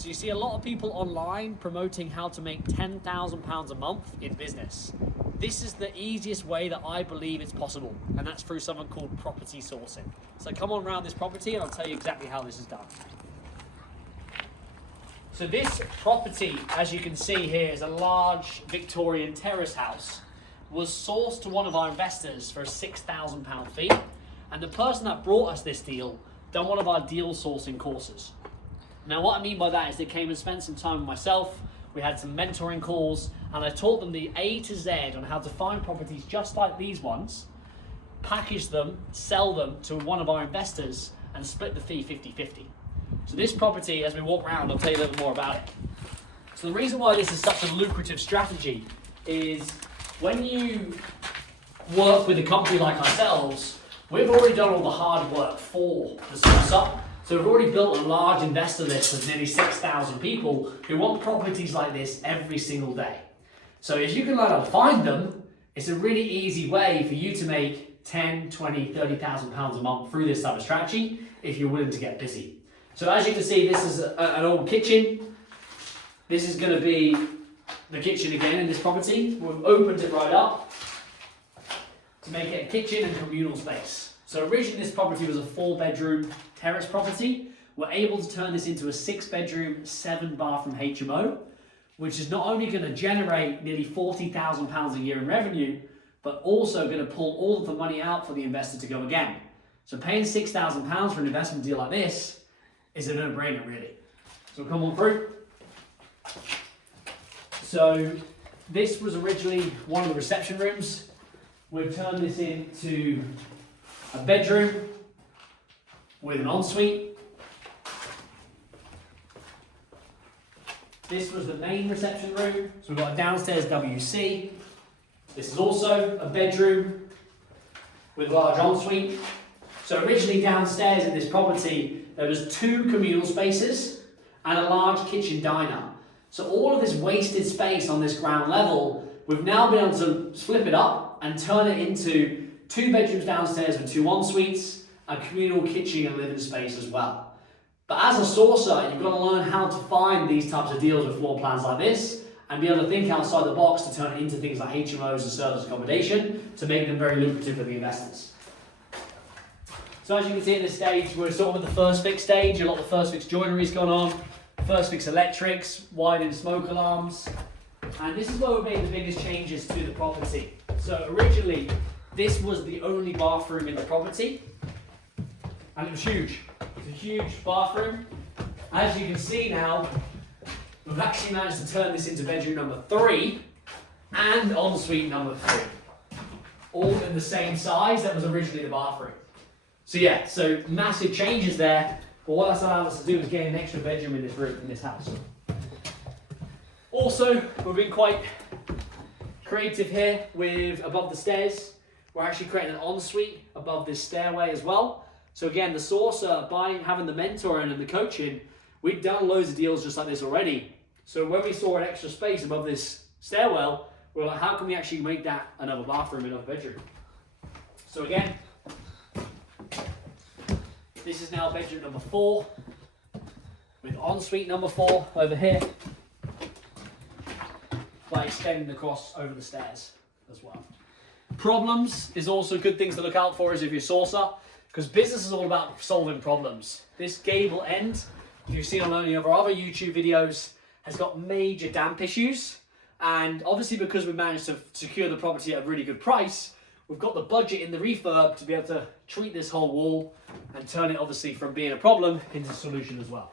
So you see a lot of people online promoting how to make £10,000 a month in business. This is the easiest way that I believe it's possible, and that's through something called property sourcing. So come on around this property and I'll tell you exactly how this is done. So this property, as you can see here, is a large Victorian terrace house. Was sourced to one of our investors for a £6,000 fee, and the person that brought us this deal done one of our deal sourcing courses. Now what I mean by that is they came and spent some time with myself, we had some mentoring calls, and I taught them the A to Z on how to find properties just like these ones, package them, sell them to one of our investors, and split the fee 50-50. So this property, as we walk around, I'll tell you a little more about it. So the reason why this is such a lucrative strategy is when you work with a company like ourselves, we've already done all the hard work for the sourcer. So we've already built a large investor list of nearly 6,000 people who want properties like this every single day. So if you can learn how to find them, it's a really easy way for you to make 10, 20, 30,000 pounds a month through this type of strategy if you're willing to get busy. So as you can see, this is an old kitchen. This is going to be the kitchen again in this property. We've opened it right up to make it a kitchen and communal space. So originally this property was a 4-bedroom terrace property. We're able to turn this into a 6-bedroom, 7-bathroom HMO, which is not only going to generate nearly £40,000 a year in revenue, but also going to pull all of the money out for the investor to go again. So paying £6,000 for an investment deal like this is a no-brainer, really. So come on through. So this was originally one of the reception rooms. We've turned this into a bedroom with an ensuite. This was the main reception room. So we've got a downstairs WC. This is also a bedroom with a large ensuite. So originally downstairs in this property, there was 2 communal spaces and a large kitchen diner. So all of this wasted space on this ground level, we've now been able to flip it up and turn it into 2 bedrooms downstairs with 2 en-suites, a communal kitchen and living space as well. But as a sourcer, you've got to learn how to find these types of deals with floor plans like this and be able to think outside the box to turn it into things like HMOs and service accommodation to make them very lucrative for the investors. So as you can see at this stage, we're sort of at the first fix stage. A lot of the first fix joinery's gone on, first fix electrics, widened smoke alarms, and this is where we made the biggest changes to the property. So originally, this was the only bathroom in the property, and it was huge. It's a huge bathroom. As you can see now, we've actually managed to turn this into bedroom number 3 and ensuite number 3, all in the same size that was originally the bathroom. So yeah, so massive changes there, but what that's allowed us to do is get an extra bedroom in this room, in this house. Also, we've been quite creative here with above the stairs. We're actually creating an ensuite above this stairway as well. So again, the sourcer, by having the mentoring and the coaching, we've done loads of deals just like this already. So when we saw an extra space above this stairwell, we're like, how can we actually make that another bathroom, another bedroom? So again, this is now bedroom number 4 with ensuite number 4 over here by extending across over the stairs as well. Problems is also good things to look out for as if you're a sourcer, because business is all about solving problems. This gable end, if you've seen on any of our other YouTube videos, has got major damp issues, and obviously because we managed to secure the property at a really good price, we've got the budget in the refurb to be able to treat this whole wall and turn it obviously from being a problem into a solution as well.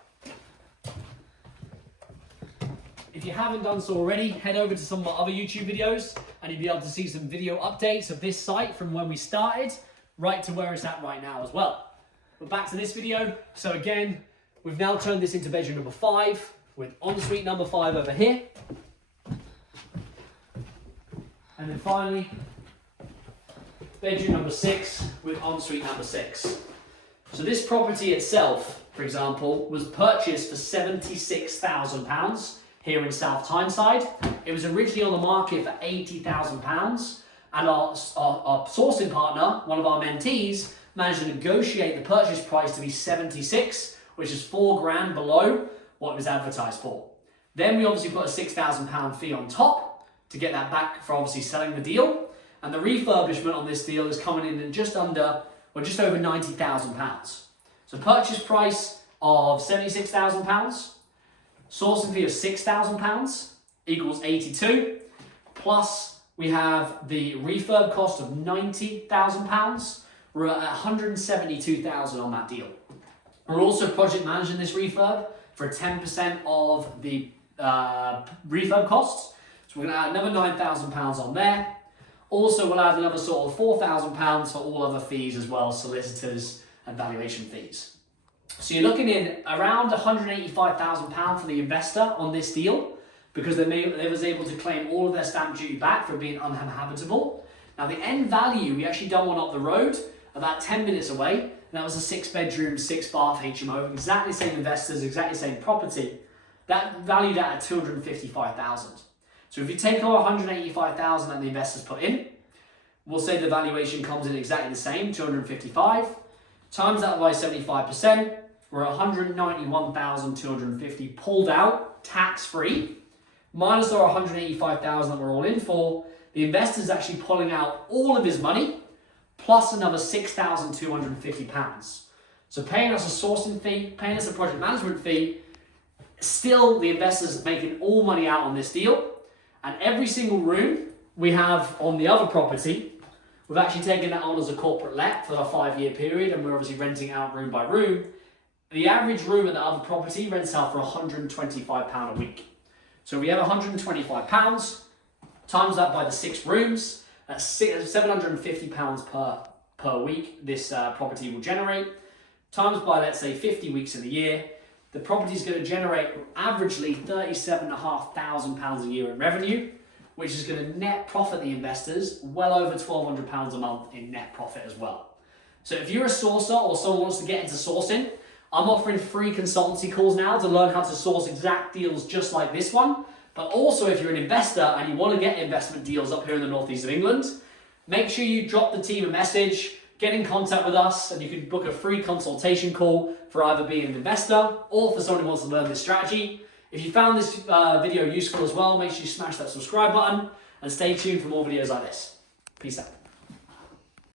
If you haven't done so already, head over to some of my other YouTube videos and you'll be able to see some video updates of this site from when we started right to where it's at right now as well. But back to this video. So again, we've now turned this into bedroom number 5 with ensuite number 5 over here. And then finally, bedroom number 6 with ensuite number 6. So this property itself, for example, was purchased for £76,000 here in South Tyneside. It was originally on the market for £80,000, and our sourcing partner, one of our mentees, managed to negotiate the purchase price to be 76, which is £4,000 below what it was advertised for. Then we obviously put a £6,000 fee on top to get that back for obviously selling the deal. And the refurbishment on this deal is coming in at just over £90,000. So purchase price of £76,000, sourcing fee of £6,000 equals 82, plus we have the refurb cost of £90,000. We're at £172,000 on that deal. We're also project managing this refurb for 10% of the refurb costs. So we're going to add another £9,000 on there. Also, we'll add another sort of £4,000 for all other fees as well, solicitors and valuation fees. So you're looking in around £185,000 for the investor on this deal, because they was able to claim all of their stamp duty back for being uninhabitable. Now the end value, we actually done one up the road, about 10 minutes away, and that was a 6-bedroom, 6-bath HMO, exactly the same investors, exactly the same property. That valued at £255,000. So if you take our £185,000 that the investors put in, we'll say the valuation comes in exactly the same, 255, times that by 75%, we're 191,250 pulled out, tax-free, minus our 185,000 that we're all in for. The investor's actually pulling out all of his money, plus another £6,250. So paying us a sourcing fee, paying us a project management fee, still the investor's making all money out on this deal. And every single room we have on the other property, we've actually taken that on as a corporate let for a 5-year period, and we're obviously renting out room by room. The average room at the other property rents out for £125 a week. So we have £125, times that by the 6 rooms, that's £750 per week this property will generate, times by, let's say, 50 weeks in the year. The property is going to generate averagely £37,500 a year in revenue, which is going to net profit the investors well over £1,200 a month in net profit as well. So if you're a sourcer or someone wants to get into sourcing, I'm offering free consultancy calls now to learn how to source exact deals just like this one. But also if you're an investor and you want to get investment deals up here in the northeast of England, make sure you drop the team a message, get in contact with us, and you can book a free consultation call for either being an investor or for someone who wants to learn this strategy. If you found this video useful as well, make sure you smash that subscribe button and stay tuned for more videos like this. Peace out.